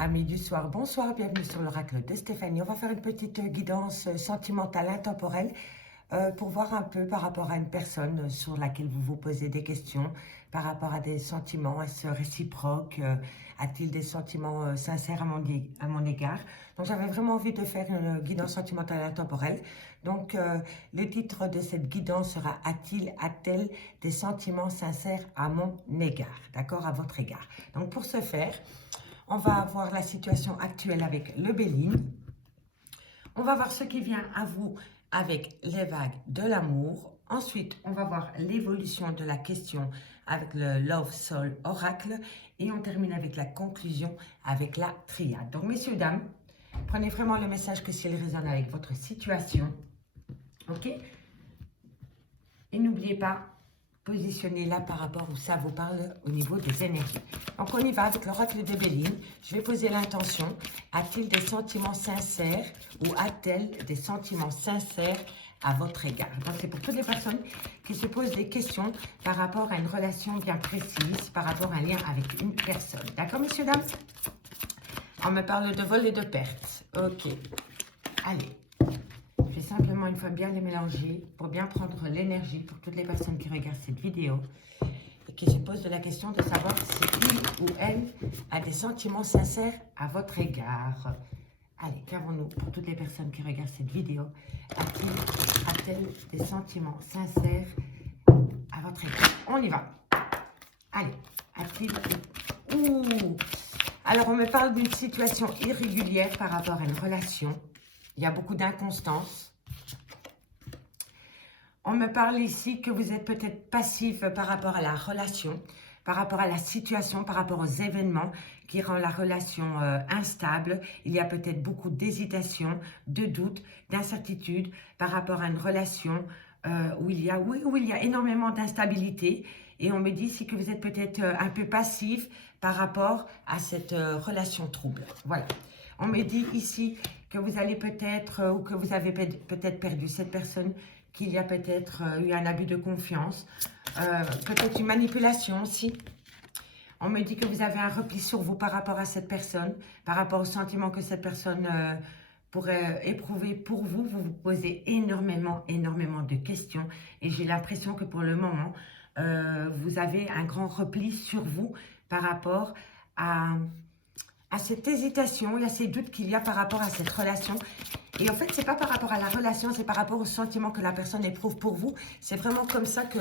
Amis du soir, bonsoir, bienvenue sur l'oracle de Stéphanie. On va faire une petite guidance sentimentale intemporelle pour voir un peu par rapport à une personne sur laquelle vous vous posez des questions, par rapport à des sentiments, est-ce réciproque, a-t-il des sentiments sincères à mon égard. Donc j'avais vraiment envie de faire une guidance sentimentale intemporelle. Donc le titre de cette guidance sera a-t-elle des sentiments sincères à mon égard, d'accord, à votre égard. Donc pour ce faire, on va voir la situation actuelle avec le Béline. On va voir ce qui vient à vous avec les vagues de l'amour. Ensuite, on va voir l'évolution de la question avec le Love Soul Oracle. Et on termine avec la conclusion avec la triade. Donc, messieurs, dames, prenez vraiment le message que s'il résonne avec votre situation. OK? Et n'oubliez pas, positionnez là par rapport où ça vous parle au niveau des énergies. Donc on y va avec l'oracle de Béline. Je vais poser l'intention. A-t-il des sentiments sincères ou a-t-elle des sentiments sincères à votre égard? Donc c'est pour toutes les personnes qui se posent des questions par rapport à une relation bien précise, par rapport à un lien avec une personne. D'accord, messieurs, dames? On me parle de vol et de perte. Ok. Allez. Je vais simplement une fois bien les mélanger pour bien prendre l'énergie pour toutes les personnes qui regardent cette vidéo et qui se posent de la question de savoir si il ou elle a des sentiments sincères à votre égard. Allez, qu'avons-nous pour toutes les personnes qui regardent cette vidéo? A-t-elle des sentiments sincères à votre égard? On y va. Allez, a-t-il... Ouh! Alors, on me parle d'une situation irrégulière par rapport à une relation. Il y a beaucoup d'inconstance. On me parle ici que vous êtes peut-être passif par rapport à la relation, par rapport à la situation, par rapport aux événements qui rendent la relation instable. Il y a peut-être beaucoup d'hésitation, de doute, d'incertitude par rapport à une relation où il y a énormément d'instabilité. Et on me dit ici que vous êtes peut-être un peu passif par rapport à cette relation trouble. Voilà. On me dit ici que vous allez peut-être, ou que vous avez peut-être perdu cette personne, qu'il y a peut-être eu un abus de confiance, peut-être une manipulation aussi. On me dit que vous avez un repli sur vous par rapport à cette personne, par rapport au sentiment que cette personne pourrait éprouver pour vous. Vous vous posez énormément de questions et j'ai l'impression que pour le moment, vous avez un grand repli sur vous par rapport à cette hésitation, il y a ces doutes qu'il y a par rapport à cette relation. Et en fait, c'est pas par rapport à la relation, c'est par rapport au sentiment que la personne éprouve pour vous. C'est vraiment comme ça que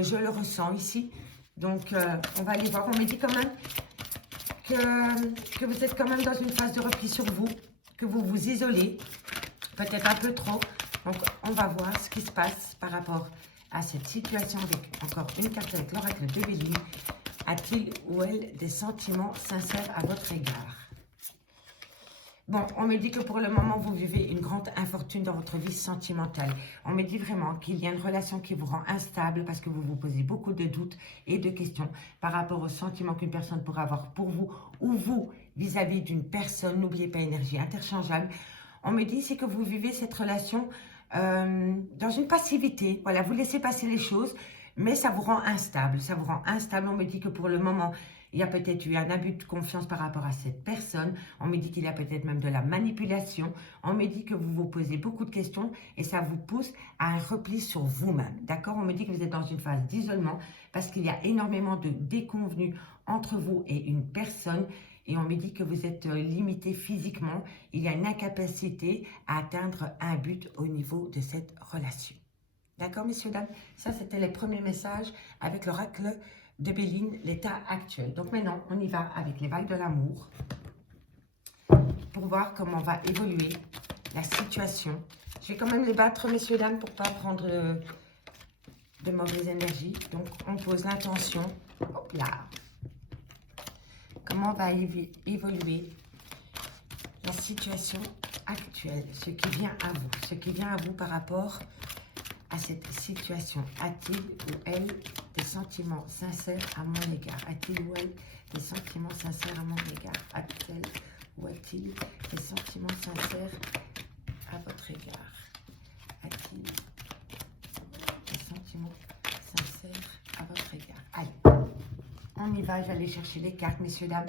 je le ressens ici. Donc, on va aller voir. On me dit quand même que vous êtes quand même dans une phase de repli sur vous, que vous vous isolez, peut-être un peu trop. Donc, on va voir ce qui se passe par rapport à cette situation avec encore une carte avec l'oracle de Béline. A-t-il ou elle des sentiments sincères à votre égard? Bon, on me dit que pour le moment, vous vivez une grande infortune dans votre vie sentimentale. On me dit vraiment qu'il y a une relation qui vous rend instable parce que vous vous posez beaucoup de doutes et de questions par rapport aux sentiments qu'une personne pourrait avoir pour vous ou vous vis-à-vis d'une personne. N'oubliez pas, énergie interchangeable. On me dit ici que vous vivez cette relation dans une passivité. Voilà, vous laissez passer les choses. Mais ça vous rend instable, ça vous rend instable. On me dit que pour le moment, il y a peut-être eu un abus de confiance par rapport à cette personne. On me dit qu'il y a peut-être même de la manipulation. On me dit que vous vous posez beaucoup de questions et ça vous pousse à un repli sur vous-même. D'accord? On me dit que vous êtes dans une phase d'isolement parce qu'il y a énormément de déconvenues entre vous et une personne. Et on me dit que vous êtes limité physiquement. Il y a une incapacité à atteindre un but au niveau de cette relation. D'accord, messieurs, dames? Ça, c'était les premiers messages avec l'oracle de Béline, l'état actuel. Donc maintenant, on y va avec les vagues de l'amour pour voir comment va évoluer la situation. Je vais quand même les battre, messieurs, dames, pour ne pas prendre de mauvaises énergies. Donc, on pose l'intention. Hop là! Comment va évoluer la situation actuelle? Ce qui vient à vous. Ce qui vient à vous par rapport à cette situation. A-t-il ou elle des sentiments sincères à mon égard? A-t-il ou elle des sentiments sincères à mon égard? A-t-elle ou a-t-il des sentiments sincères à votre égard? A-t-il des sentiments sincères à votre égard? Allez, on y va. J'allais chercher les cartes, messieurs, dames.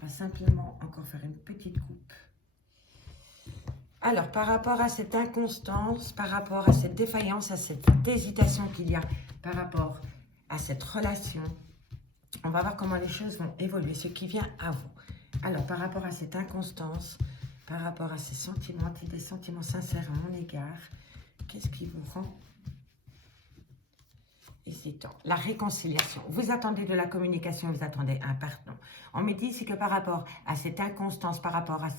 On va simplement encore faire une petite coupe. Alors, par rapport à cette inconstance, par rapport à cette défaillance, à cette hésitation qu'il y a par rapport à cette relation, on va voir comment les choses vont évoluer, ce qui vient à vous. Alors, par rapport à cette inconstance, par rapport à ces sentiments, des sentiments sincères à mon égard, qu'est-ce qui vous rend hésitant? La réconciliation. Vous attendez de la communication, vous attendez un pardon. On me dit, c'est que par rapport à cette inconstance, par rapport à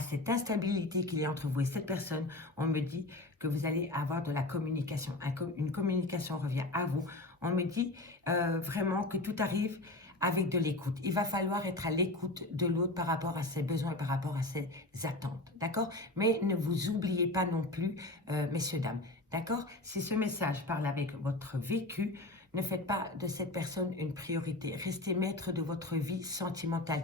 cette instabilité qu'il y a entre vous et cette personne, on me dit que vous allez avoir de la communication. Une communication revient à vous. On me dit vraiment que tout arrive avec de l'écoute. Il va falloir être à l'écoute de l'autre par rapport à ses besoins et par rapport à ses attentes. D'accord? Mais ne vous oubliez pas non plus, messieurs, dames. D'accord? Si ce message parle avec votre vécu, ne faites pas de cette personne une priorité. Restez maître de votre vie sentimentale.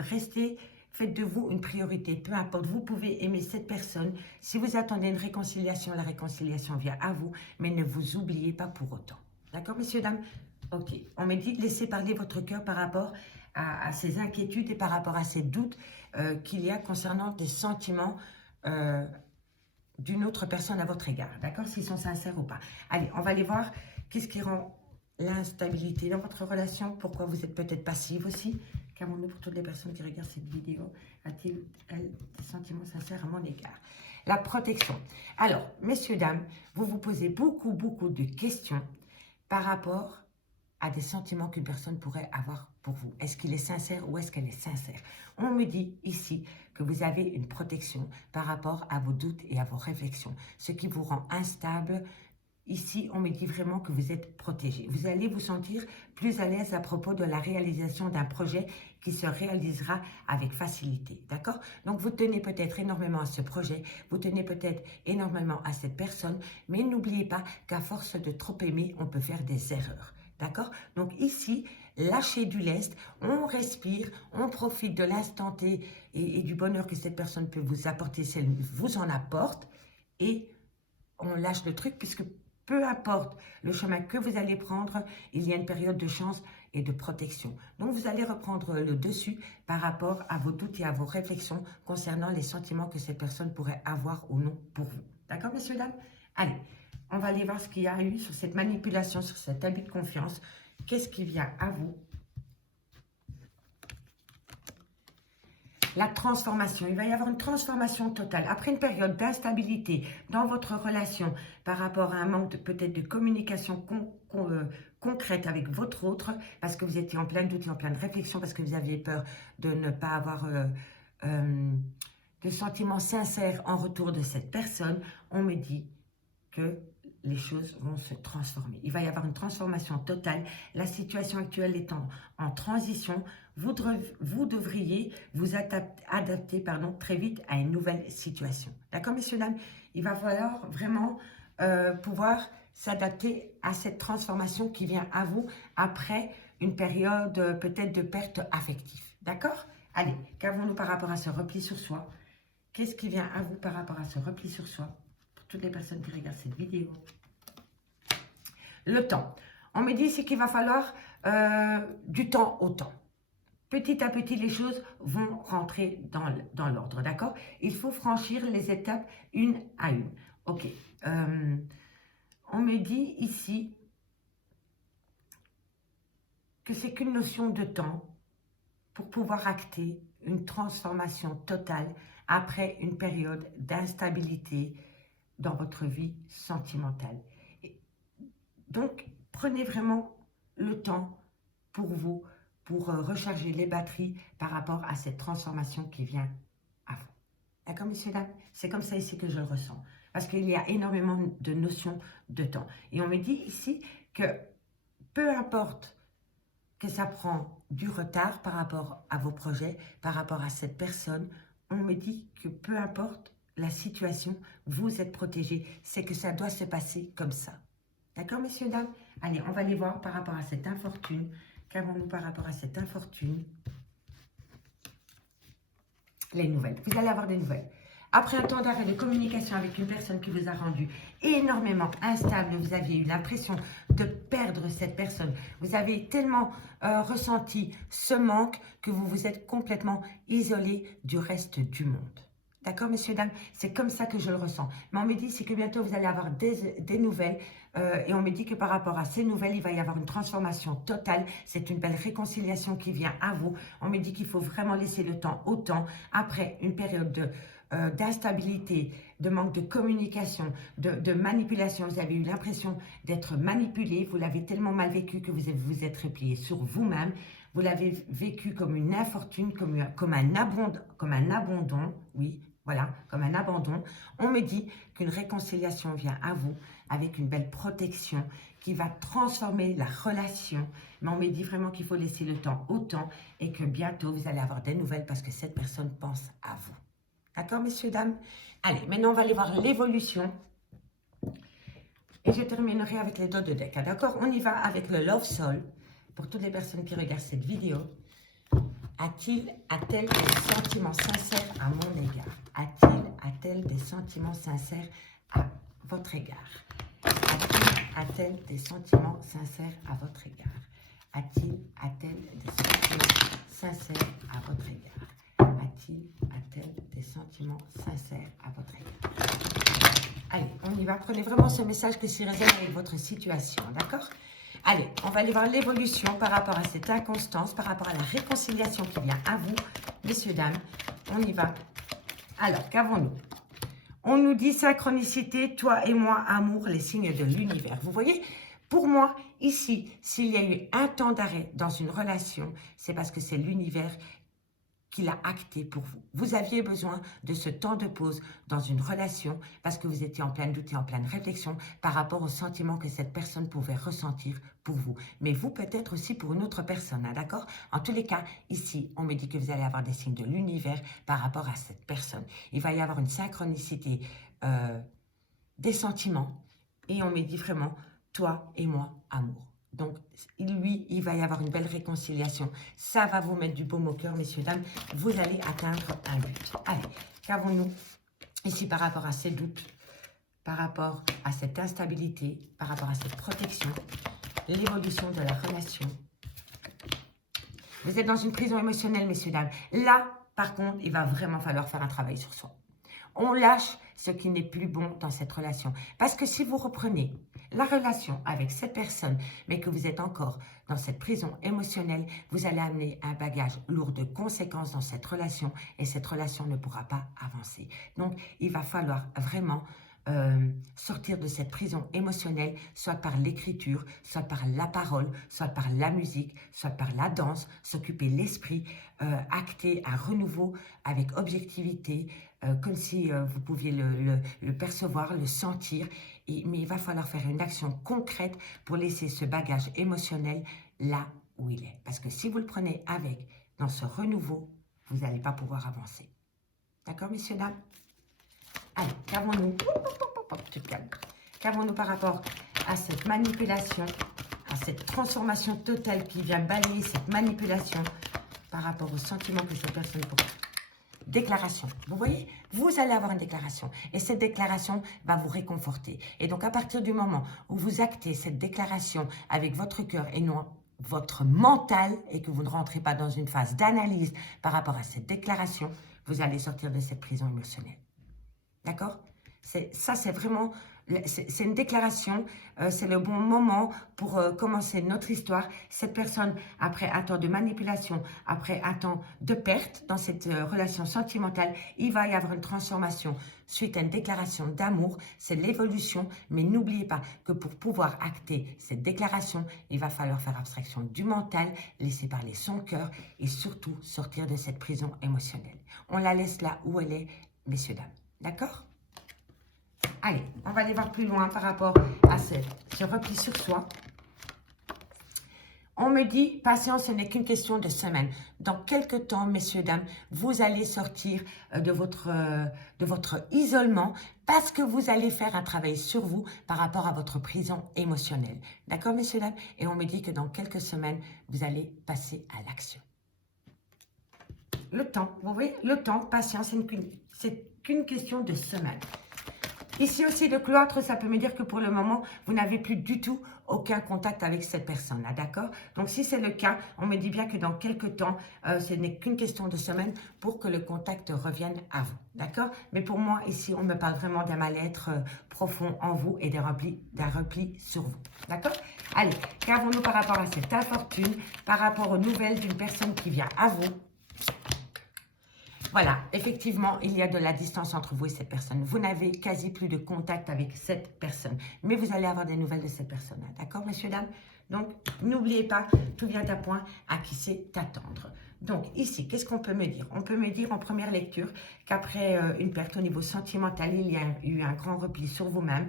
Faites de vous une priorité. Peu importe, vous pouvez aimer cette personne. Si vous attendez une réconciliation, la réconciliation vient à vous, mais ne vous oubliez pas pour autant. D'accord, messieurs, dames? Ok, on me dit, laissez parler votre cœur par rapport à ces inquiétudes et par rapport à ces doutes qu'il y a concernant des sentiments d'une autre personne à votre égard. D'accord, s'ils sont sincères ou pas. Allez, on va aller voir qu'est-ce qui rend l'instabilité dans votre relation. Pourquoi vous êtes peut-être passive aussi. Qu'avons-nous pour toutes les personnes qui regardent cette vidéo? A-t-il, elle, des sentiments sincères à mon égard? La protection. Alors, messieurs, dames, vous vous posez beaucoup de questions par rapport à des sentiments qu'une personne pourrait avoir pour vous. Est-ce qu'il est sincère ou est-ce qu'elle est sincère? On me dit ici que vous avez une protection par rapport à vos doutes et à vos réflexions, ce qui vous rend instable. Ici, on me dit vraiment que vous êtes protégé. Vous allez vous sentir plus à l'aise à propos de la réalisation d'un projet qui se réalisera avec facilité. D'accord? Donc, vous tenez peut-être énormément à ce projet, vous tenez peut-être énormément à cette personne, mais n'oubliez pas qu'à force de trop aimer, on peut faire des erreurs. D'accord? Donc ici, lâchez du lest, on respire, on profite de l'instant T et du bonheur que cette personne peut vous apporter, si elle vous en apporte, et on lâche le truc puisque peu importe le chemin que vous allez prendre, il y a une période de chance et de protection. Donc vous allez reprendre le dessus par rapport à vos doutes et à vos réflexions concernant les sentiments que cette personne pourrait avoir ou non pour vous. D'accord, messieurs, dames? Allez. On va aller voir ce qu'il y a eu sur cette manipulation, sur cet abus de confiance. Qu'est-ce qui vient à vous? La transformation. Il va y avoir une transformation totale. Après une période d'instabilité dans votre relation par rapport à un manque peut-être de communication concrète avec votre autre, parce que vous étiez en plein doute et en pleine réflexion, parce que vous aviez peur de ne pas avoir de sentiments sincères en retour de cette personne, on me dit que les choses vont se transformer. Il va y avoir une transformation totale. La situation actuelle étant en transition, vous devriez vous adapter très vite à une nouvelle situation. D'accord, messieurs, dames? Il va falloir vraiment pouvoir s'adapter à cette transformation qui vient à vous après une période peut-être de perte affective. D'accord? Allez, qu'avons-nous par rapport à ce repli sur soi? Qu'est-ce qui vient à vous par rapport à ce repli sur soi? Toutes les personnes qui regardent cette vidéo. Le temps. On me dit ici qu'il va falloir du temps au temps. Petit à petit, les choses vont rentrer dans l'ordre, d'accord? Il faut franchir les étapes une à une. Ok. On me dit ici que c'est qu'une notion de temps pour pouvoir acter une transformation totale après une période d'instabilité dans votre vie sentimentale. Donc, prenez vraiment le temps pour vous, pour recharger les batteries par rapport à cette transformation qui vient à vous. D'accord, messieurs, dames? C'est comme ça ici que je le ressens. Parce qu'il y a énormément de notions de temps. Et on me dit ici que peu importe que ça prend du retard par rapport à vos projets, par rapport à cette personne, on me dit que peu importe la situation, vous êtes protégés. C'est que ça doit se passer comme ça. D'accord, messieurs, dames? Allez, on va aller voir par rapport à cette infortune. Qu'avons-nous par rapport à cette infortune? Les nouvelles. Vous allez avoir des nouvelles. Après un temps d'arrêt de communication avec une personne qui vous a rendu énormément instable, vous aviez eu l'impression de perdre cette personne. Vous avez tellement ressenti ce manque que vous vous êtes complètement isolé du reste du monde. D'accord, messieurs, dames? C'est comme ça que je le ressens. Mais on me dit, c'est que bientôt, vous allez avoir des nouvelles. Et on me dit que par rapport à ces nouvelles, il va y avoir une transformation totale. C'est une belle réconciliation qui vient à vous. On me dit qu'il faut vraiment laisser le temps au temps. Après une période d'instabilité, de manque de communication, de manipulation. Vous avez eu l'impression d'être manipulé. Vous l'avez tellement mal vécu que vous vous êtes replié sur vous-même. Vous l'avez vécu comme une infortune, comme un abandon, oui, voilà, comme un abandon. On me dit qu'une réconciliation vient à vous avec une belle protection qui va transformer la relation. Mais on me dit vraiment qu'il faut laisser le temps au temps et que bientôt vous allez avoir des nouvelles parce que cette personne pense à vous. D'accord, messieurs, dames? Allez, maintenant on va aller voir l'évolution. Et je terminerai avec les dos de deck. D'accord? On y va avec le Love Soul. Pour toutes les personnes qui regardent cette vidéo. A-t-elle des sentiments sincères à mon égard? A-t-elle des sentiments sincères à votre égard? A-t-elle des sentiments sincères à votre égard? A-t-elle des sentiments sincères à votre égard? A-t-elle des sentiments sincères à votre égard? Allez, on y va. Prenez vraiment ce message que s'il résonne avec votre situation, d'accord? Allez, on va aller voir l'évolution par rapport à cette inconstance, par rapport à la réconciliation qui vient à vous, messieurs, dames. On y va. Alors, qu'avons-nous? On nous dit synchronicité, toi et moi, amour, les signes de l'univers. Vous voyez, pour moi, ici, s'il y a eu un temps d'arrêt dans une relation, c'est parce que c'est l'univers qu'il a acté pour vous. Vous aviez besoin de ce temps de pause dans une relation parce que vous étiez en plein doute et en pleine réflexion par rapport aux sentiments que cette personne pouvait ressentir pour vous. Mais vous, peut-être aussi pour une autre personne, hein, d'accord? En tous les cas, ici, on me dit que vous allez avoir des signes de l'univers par rapport à cette personne. Il va y avoir une synchronicité des sentiments et on me dit vraiment, toi et moi, amour. Donc, lui, il va y avoir une belle réconciliation. Ça va vous mettre du baume au cœur, messieurs, dames. Vous allez atteindre un but. Allez, qu'avons-nous ici par rapport à ces doutes, par rapport à cette instabilité, par rapport à cette protection, l'évolution de la relation. Vous êtes dans une prison émotionnelle, messieurs, dames. Là, par contre, il va vraiment falloir faire un travail sur soi. On lâche ce qui n'est plus bon dans cette relation. Parce que si vous reprenez la relation avec cette personne, mais que vous êtes encore dans cette prison émotionnelle, vous allez amener un bagage lourd de conséquences dans cette relation et cette relation ne pourra pas avancer. Donc, il va falloir vraiment sortir de cette prison émotionnelle, soit par l'écriture, soit par la parole, soit par la musique, soit par la danse, s'occuper l'esprit, acter un renouveau avec objectivité, comme si vous pouviez le percevoir, le sentir. Mais il va falloir faire une action concrète pour laisser ce bagage émotionnel là où il est. Parce que si vous le prenez avec, dans ce renouveau, vous n'allez pas pouvoir avancer. D'accord, messieurs, dames? Allez, qu'avons-nous? Qu'avons-nous par rapport à cette manipulation, à cette transformation totale qui vient balayer cette manipulation par rapport aux sentiments que cette personne porte? Déclaration. Vous voyez, vous allez avoir une déclaration et cette déclaration va vous réconforter. Et donc, à partir du moment où vous actez cette déclaration avec votre cœur et non votre mental et que vous ne rentrez pas dans une phase d'analyse par rapport à cette déclaration, vous allez sortir de cette prison émotionnelle. D'accord? Ça, c'est vraiment, c'est une déclaration, c'est le bon moment pour commencer notre histoire. Cette personne, après un temps de manipulation, après un temps de perte dans cette relation sentimentale, il va y avoir une transformation suite à une déclaration d'amour. C'est l'évolution, mais n'oubliez pas que pour pouvoir acter cette déclaration, il va falloir faire abstraction du mental, laisser parler son cœur et surtout sortir de cette prison émotionnelle. On la laisse là où elle est, messieurs, dames. D'accord? Allez, on va aller voir plus loin par rapport à ce repli sur soi. On me dit, patience, ce n'est qu'une question de semaine. Dans quelques temps, messieurs, dames, vous allez sortir de votre isolement parce que vous allez faire un travail sur vous par rapport à votre prison émotionnelle. D'accord, messieurs, dames? Et on me dit que dans quelques semaines, vous allez passer à l'action. le temps, vous voyez, le temps, patience, c'est qu'une question de semaine. Ici aussi, le cloître, ça peut me dire que pour le moment, vous n'avez plus du tout aucun contact avec cette personne-là, d'accord? Donc, si c'est le cas, on me dit bien que dans quelques temps, ce n'est qu'une question de semaine pour que le contact revienne à vous, d'accord? Mais pour moi, ici, on me parle vraiment d'un mal-être profond en vous et d'un repli sur vous, d'accord? Allez, qu'avons-nous par rapport à cette infortune, par rapport aux nouvelles d'une personne qui vient à vous? Voilà, effectivement, il y a de la distance entre vous et cette personne. Vous n'avez quasi plus de contact avec cette personne. Mais vous allez avoir des nouvelles de cette personne. D'accord, messieurs, dames? Donc, n'oubliez pas, tout vient à point à qui sait attendre. Donc, ici, qu'est-ce qu'on peut me dire? On peut me dire en première lecture qu'après une perte au niveau sentimental, il y a eu un grand repli sur vous-même.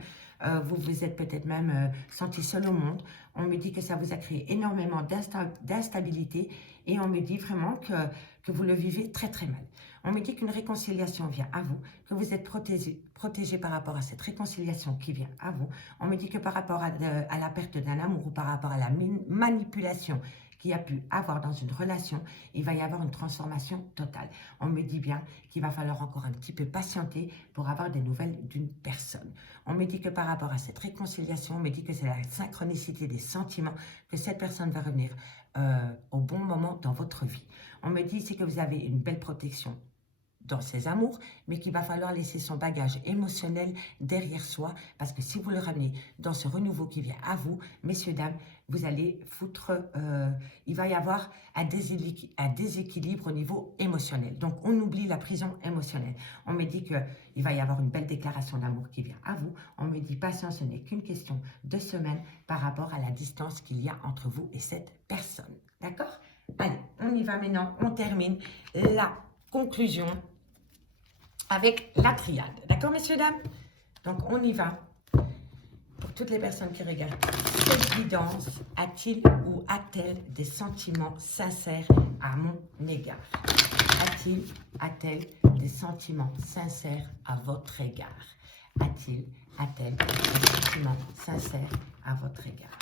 Vous vous êtes peut-être même senti seul au monde. On me dit que ça vous a créé énormément d'instabilité et on me dit vraiment que vous le vivez très très mal. On me dit qu'une réconciliation vient à vous, que vous êtes protégé par rapport à cette réconciliation qui vient à vous. On me dit que par rapport à la perte d'un amour ou par rapport à la manipulation qu'il y a pu avoir dans une relation, il va y avoir une transformation totale. On me dit bien qu'il va falloir encore un petit peu patienter pour avoir des nouvelles d'une personne. On me dit que par rapport à cette réconciliation, on me dit que c'est la synchronicité des sentiments, que cette personne va revenir au bon moment dans votre vie. On me dit ici que vous avez une belle protection dans ses amours, mais qu'il va falloir laisser son bagage émotionnel derrière soi, parce que si vous le ramenez dans ce renouveau qui vient à vous, messieurs, dames, vous allez foutre, il va y avoir un déséquilibre au niveau émotionnel. Donc, on oublie la prison émotionnelle. On me dit qu'il va y avoir une belle déclaration d'amour qui vient à vous. On me dit, patience, ce n'est qu'une question de semaine par rapport à la distance qu'il y a entre vous et cette personne. D'accord? Allez, on y va maintenant, on termine la conclusion avec la triade. D'accord, messieurs, dames? Donc, on y va. Pour toutes les personnes qui regardent, cette guidance a-t-il ou a-t-elle des sentiments sincères à mon égard? A-t-elle des sentiments sincères à votre égard? A-t-elle des sentiments sincères à votre égard?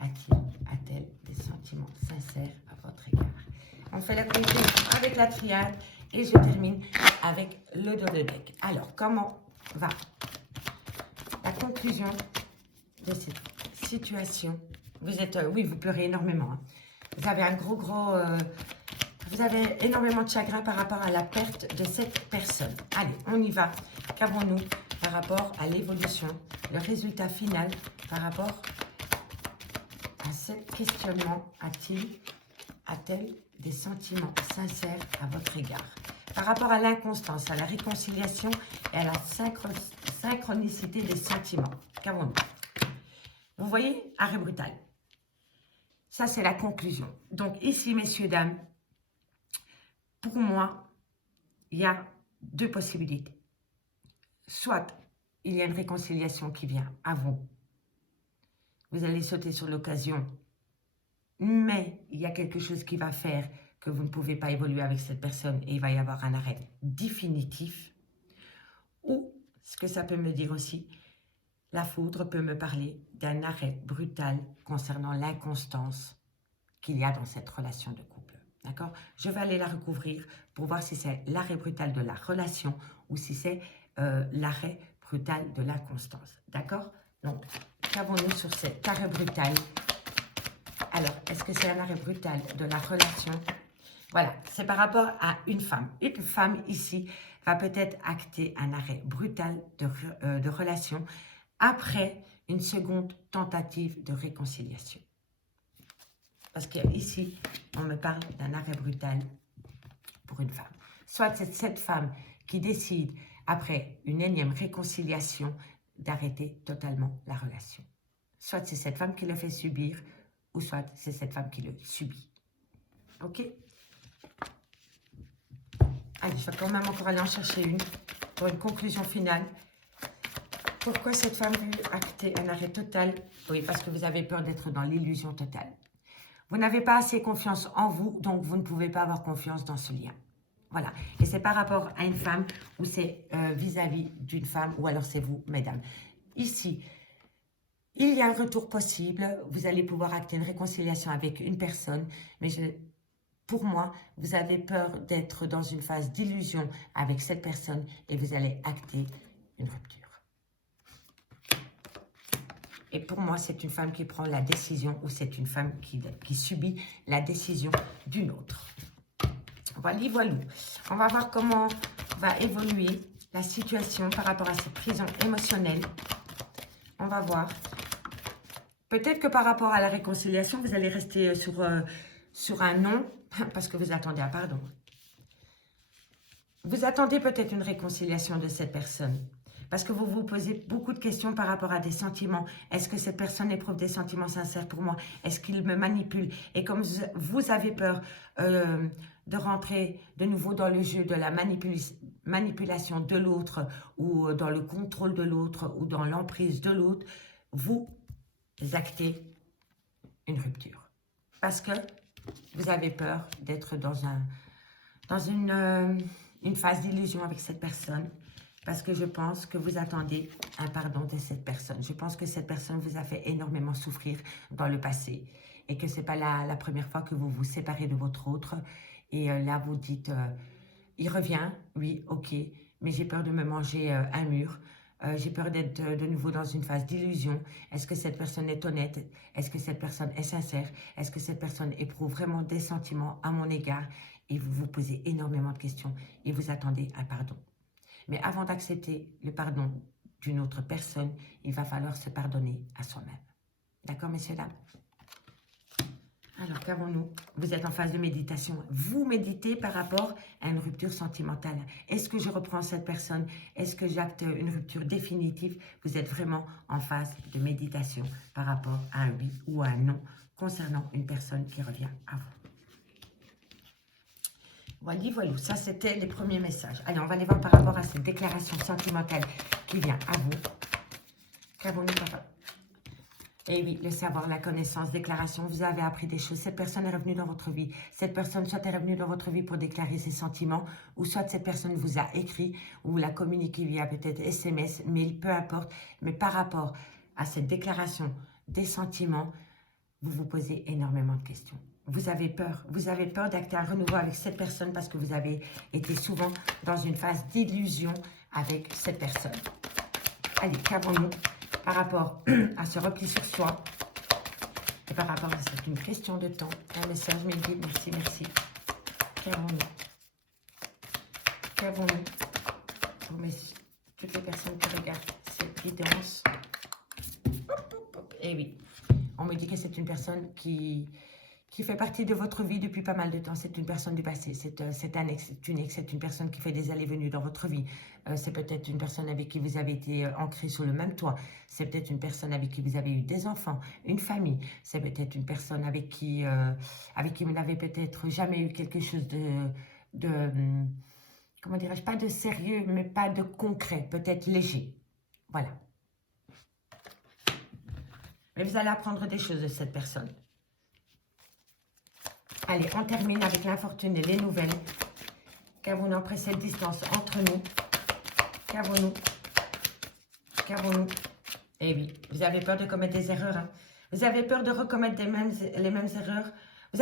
A-t-elle des sentiments sincères à votre égard? On fait la conclusion avec la triade et je termine avec le dos de deck. Alors, comment va la conclusion de cette situation? Vous êtes, oui, vous pleurez énormément. Hein. Vous avez un vous avez énormément de chagrin par rapport à la perte de cette personne. Allez, on y va. Qu'avons-nous par rapport à l'évolution, le résultat final par rapport à ce questionnement? A-t-elle des sentiments sincères à votre égard? Par rapport à l'inconstance, à la réconciliation et à la synchronicité des sentiments. Qu'avons-nous? Vous voyez, arrêt brutal. Ça, c'est la conclusion. Donc ici, messieurs, dames, pour moi, il y a deux possibilités. Soit il y a une réconciliation qui vient à vous. Vous allez sauter sur l'occasion, mais il y a quelque chose qui va faire que vous ne pouvez pas évoluer avec cette personne et il va y avoir un arrêt définitif. Ou, ce que ça peut me dire aussi, la foudre peut me parler d'un arrêt brutal concernant l'inconstance qu'il y a dans cette relation de couple. D'accord? Je vais aller la recouvrir pour voir si c'est l'arrêt brutal de la relation ou si c'est l'arrêt brutal de l'inconstance. D'accord? Donc, qu'avons-nous sur cet arrêt brutal? Alors, est-ce que c'est un arrêt brutal de la relation? Voilà, c'est par rapport à une femme. Une femme ici va peut-être acter un arrêt brutal de relation après une seconde tentative de réconciliation. Parce qu'ici, on me parle d'un arrêt brutal pour une femme. Soit c'est cette femme qui décide, après une énième réconciliation, d'arrêter totalement la relation. Soit c'est cette femme qui le fait subir, ou soit c'est cette femme qui le subit. Ok? Allez, je vais quand même encore aller en chercher une pour une conclusion finale. Pourquoi cette femme veut acter un arrêt total? Oui, parce que vous avez peur d'être dans l'illusion totale. Vous n'avez pas assez confiance en vous, donc vous ne pouvez pas avoir confiance dans ce lien. Voilà. Et c'est par rapport à une femme ou c'est vis-à-vis d'une femme ou alors c'est vous, mesdames. Ici, il y a un retour possible. Vous allez pouvoir acter une réconciliation avec une personne, mais pour moi, vous avez peur d'être dans une phase d'illusion avec cette personne et vous allez acter une rupture. Et pour moi, c'est une femme qui prend la décision ou c'est une femme qui subit la décision d'une autre. Voilà, voilà. On va voir comment va évoluer la situation par rapport à cette prison émotionnelle. On va voir. Peut-être que par rapport à la réconciliation, vous allez rester sur un non parce que vous attendez un pardon. Vous attendez peut-être une réconciliation de cette personne. Parce que vous vous posez beaucoup de questions par rapport à des sentiments. Est-ce que cette personne éprouve des sentiments sincères pour moi? Est-ce qu'il me manipule? Et comme vous avez peur de rentrer de nouveau dans le jeu de la manipulation de l'autre ou dans le contrôle de l'autre ou dans l'emprise de l'autre, vous actez une rupture. Parce que vous avez peur d'être dans une phase d'illusion avec cette personne. Parce que je pense que vous attendez un pardon de cette personne. Je pense que cette personne vous a fait énormément souffrir dans le passé. Et que ce n'est pas la première fois que vous vous séparez de votre autre. Et là, vous dites, il revient, oui, ok, mais j'ai peur de me manger un mur. J'ai peur d'être de nouveau dans une phase d'illusion. Est-ce que cette personne est honnête? Est-ce que cette personne est sincère? Est-ce que cette personne éprouve vraiment des sentiments à mon égard? Et vous vous posez énormément de questions et vous attendez un pardon. Mais avant d'accepter le pardon d'une autre personne, il va falloir se pardonner à soi-même. D'accord, messieurs, dames? Alors, qu'avons-nous? Vous êtes en phase de méditation. Vous méditez par rapport à une rupture sentimentale. Est-ce que je reprends cette personne? Est-ce que j'acte une rupture définitive? Vous êtes vraiment en phase de méditation par rapport à un oui ou à un non concernant une personne qui revient à vous. Voilà, voilà, ça c'était les premiers messages. Allez, on va les voir par rapport à cette déclaration sentimentale qui vient à vous. Qu'avons-nous, papa? Eh oui, le savoir, la connaissance, déclaration, vous avez appris des choses. Cette personne est revenue dans votre vie. Cette personne soit est revenue dans votre vie pour déclarer ses sentiments, ou soit cette personne vous a écrit, ou l'a communiqué via peut-être SMS, mail, peu importe. Mais par rapport à cette déclaration des sentiments, vous vous posez énormément de questions. Vous avez peur d'acter un renouveau avec cette personne parce que vous avez été souvent dans une phase d'illusion avec cette personne. Allez, qu'avons-nous par rapport à ce repli sur soi et par rapport à c'est une question de temps. Un message, mes guides, merci, merci. Qu'avons-nous? Qu'avons-nous pour toutes les personnes qui regardent cette guidance? Eh oui, on me dit que c'est une personne qui fait partie de votre vie depuis pas mal de temps. C'est une personne du passé, c'est un ex, c'est une ex, c'est une personne qui fait des allées-venues dans votre vie. C'est peut-être une personne avec qui vous avez été ancré sur le même toit. C'est peut-être une personne avec qui vous avez eu des enfants, une famille. C'est peut-être une personne avec qui vous n'avez peut-être jamais eu quelque chose comment dirais-je, pas de sérieux, mais pas de concret, peut-être léger. Voilà. Mais vous allez apprendre des choses de cette personne. Allez, on termine avec l'infortune et les nouvelles. Qu'avons-nous après cette distance entre nous? Qu'avons-nous? Qu'avons-nous? Eh oui, vous avez peur de commettre des erreurs. Hein. Vous avez peur de recommettre les mêmes erreurs. Vous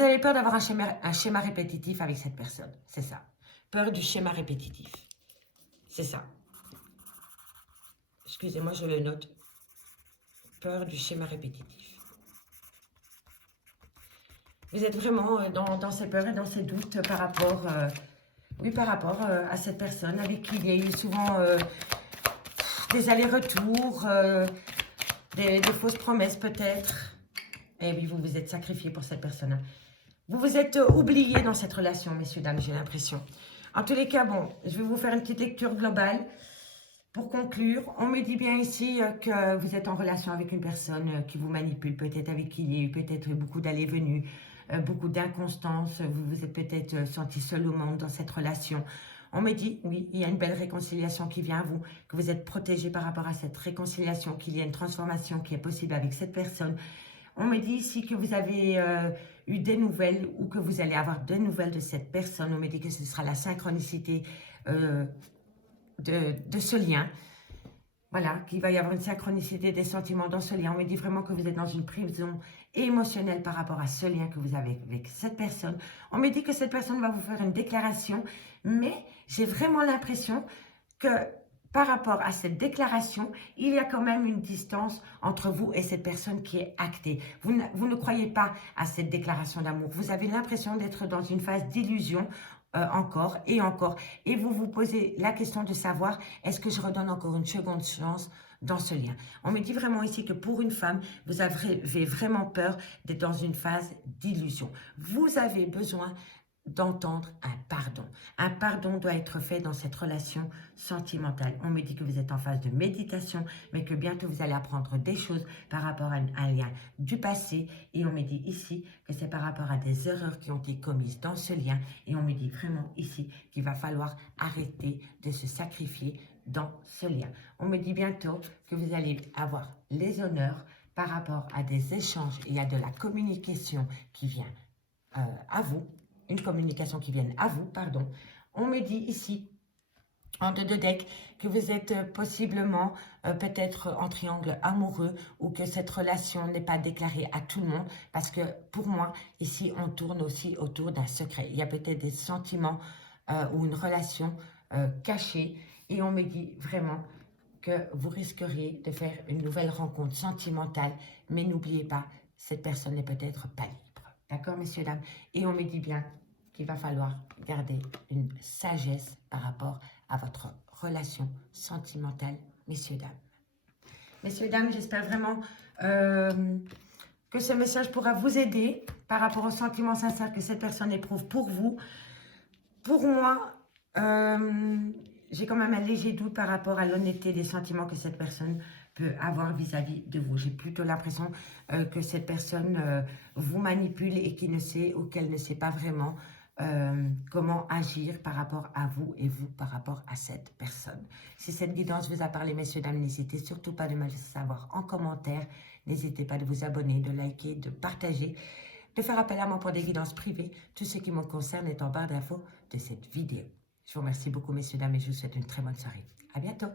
avez peur d'avoir un schéma répétitif avec cette personne. C'est ça. Peur du schéma répétitif. C'est ça. Excusez-moi, je le note. Peur du schéma répétitif. Vous êtes vraiment dans ces peurs et dans ces doutes par rapport, à cette personne avec qui il y a eu souvent des allers-retours, des fausses promesses peut-être. Et oui, vous vous êtes sacrifié pour cette personne. Vous vous êtes oublié dans cette relation, messieurs, dames, j'ai l'impression. En tous les cas, bon, je vais vous faire une petite lecture globale. Pour conclure, on me dit bien ici que vous êtes en relation avec une personne qui vous manipule, peut-être avec qui il y a eu peut-être beaucoup d'allées-venues, beaucoup d'inconstance, vous vous êtes peut-être senti seul au monde dans cette relation. On me dit, oui, il y a une belle réconciliation qui vient à vous, que vous êtes protégé par rapport à cette réconciliation, qu'il y a une transformation qui est possible avec cette personne. On me dit ici que vous avez eu des nouvelles ou que vous allez avoir des nouvelles de cette personne. On me dit que ce sera la synchronicité de ce lien. Voilà, qu'il va y avoir une synchronicité des sentiments dans ce lien. On me dit vraiment que vous êtes dans une prison émotionnelle par rapport à ce lien que vous avez avec cette personne. On me dit que cette personne va vous faire une déclaration, mais j'ai vraiment l'impression que par rapport à cette déclaration, il y a quand même une distance entre vous et cette personne qui est actée. Vous ne croyez pas à cette déclaration d'amour. Vous avez l'impression d'être dans une phase d'illusion encore et encore. Et vous vous posez la question de savoir, est-ce que je redonne encore une seconde chance dans ce lien? On me dit vraiment ici que pour une femme, vous avez vraiment peur d'être dans une phase d'illusion. Vous avez besoin d'entendre un pardon. Un pardon doit être fait dans cette relation sentimentale. On me dit que vous êtes en phase de méditation, mais que bientôt vous allez apprendre des choses par rapport à un lien du passé. Et on me dit ici que c'est par rapport à des erreurs qui ont été commises dans ce lien. Et on me dit vraiment ici qu'il va falloir arrêter de se sacrifier dans ce lien. On me dit bientôt que vous allez avoir les honneurs par rapport à des échanges et à de la communication qui vient à vous. Une communication qui vienne à vous, pardon. On me dit ici, en deux de deck, que vous êtes possiblement peut-être en triangle amoureux ou que cette relation n'est pas déclarée à tout le monde parce que pour moi, ici, on tourne aussi autour d'un secret. Il y a peut-être des sentiments ou une relation cachée et on me dit vraiment que vous risqueriez de faire une nouvelle rencontre sentimentale, mais n'oubliez pas, cette personne n'est peut-être pas libre. D'accord, messieurs, dames? Et on me dit bien qu'il va falloir garder une sagesse par rapport à votre relation sentimentale, messieurs, dames. Messieurs, dames, j'espère vraiment que ce message pourra vous aider par rapport aux sentiments sincères que cette personne éprouve pour vous. Pour moi, j'ai quand même un léger doute par rapport à l'honnêteté des sentiments que cette personne peut avoir vis-à-vis de vous. J'ai plutôt l'impression que cette personne vous manipule et qui ne sait ou qu'elle ne sait pas vraiment comment agir par rapport à vous et vous par rapport à cette personne. Si cette guidance vous a parlé, messieurs, dames, n'hésitez surtout pas de me le savoir en commentaire. N'hésitez pas de vous abonner, de liker, de partager, de faire appel à moi pour des guidances privées. Tout ce qui me concerne est en barre d'infos de cette vidéo. Je vous remercie beaucoup, messieurs, dames, et je vous souhaite une très bonne soirée. À bientôt.